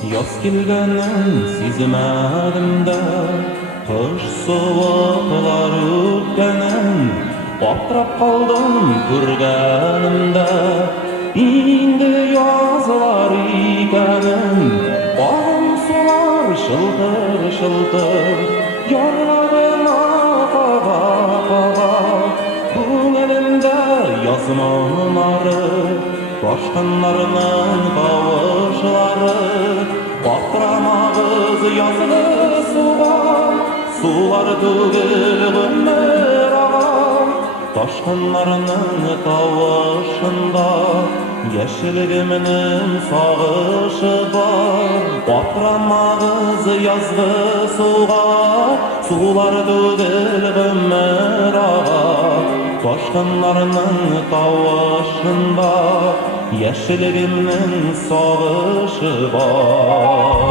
Yaz kelgənin sizmədimdə, qış soğuqlar ötkənin, Batrap qaldım görgənimdə, indi yazlar ikənin, Bağım solar şıltır-şıltır, Yarlarına qağa-qağa, Көңелімdə yazmanları, Başqanlarının qavuşları, Batramağız yazılı suğa, Sular tügül ömür ağa, Başqanlarının qavuşunda, Yeşilgiminin sağışı var. Batramağız yazılı suğa, Sular tügül ömür ağa, Başqanlarının qavuşunda, Yeşilgimnin sağışı var.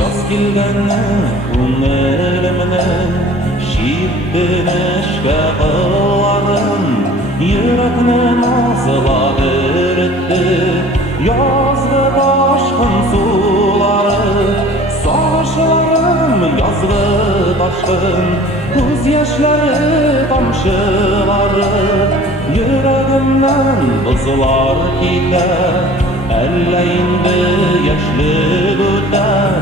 Yaz kelgəndə көңілімнің шиттінішке қыларын, Yüreknin azıla öğretti yazgı taşkın suları, Saçlarım yazgı taşkın, Göz yaşları tamşıları, Yüreğimden bızlar gider, Elleyinde yaşlı güder,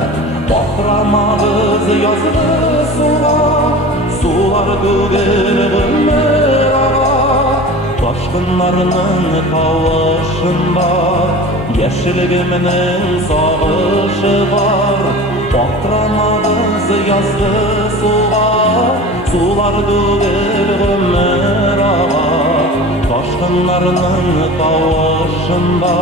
Batramağız yazgı suğa, Sular tügül ömür ağa, Başqanlarının qavuşunda, Yeşilgiminin sağışı var. Batramağız yazgı suğa, Sular tügül ömür ağa, Başqanlarının qavuşunda,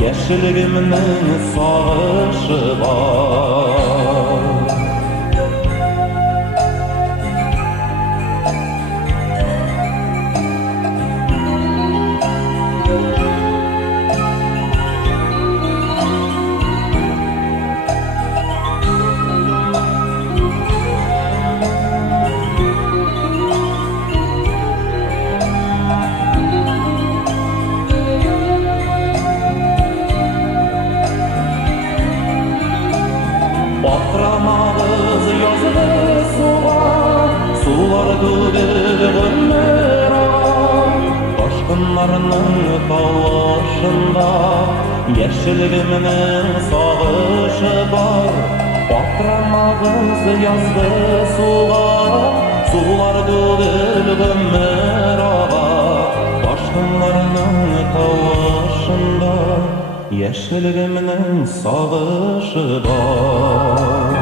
Yeşilgiminin sağışı var. Batramağız yazılı suğa, Sular tügül ömür ağa, Başqanlarının qavuşunda, Yeşilgiminin sağışı var. Batramağız yazılı suğa, Sular tügül ömür ağa, Başqanlarının qavuşunda, Yeşilgiminin sağışı var.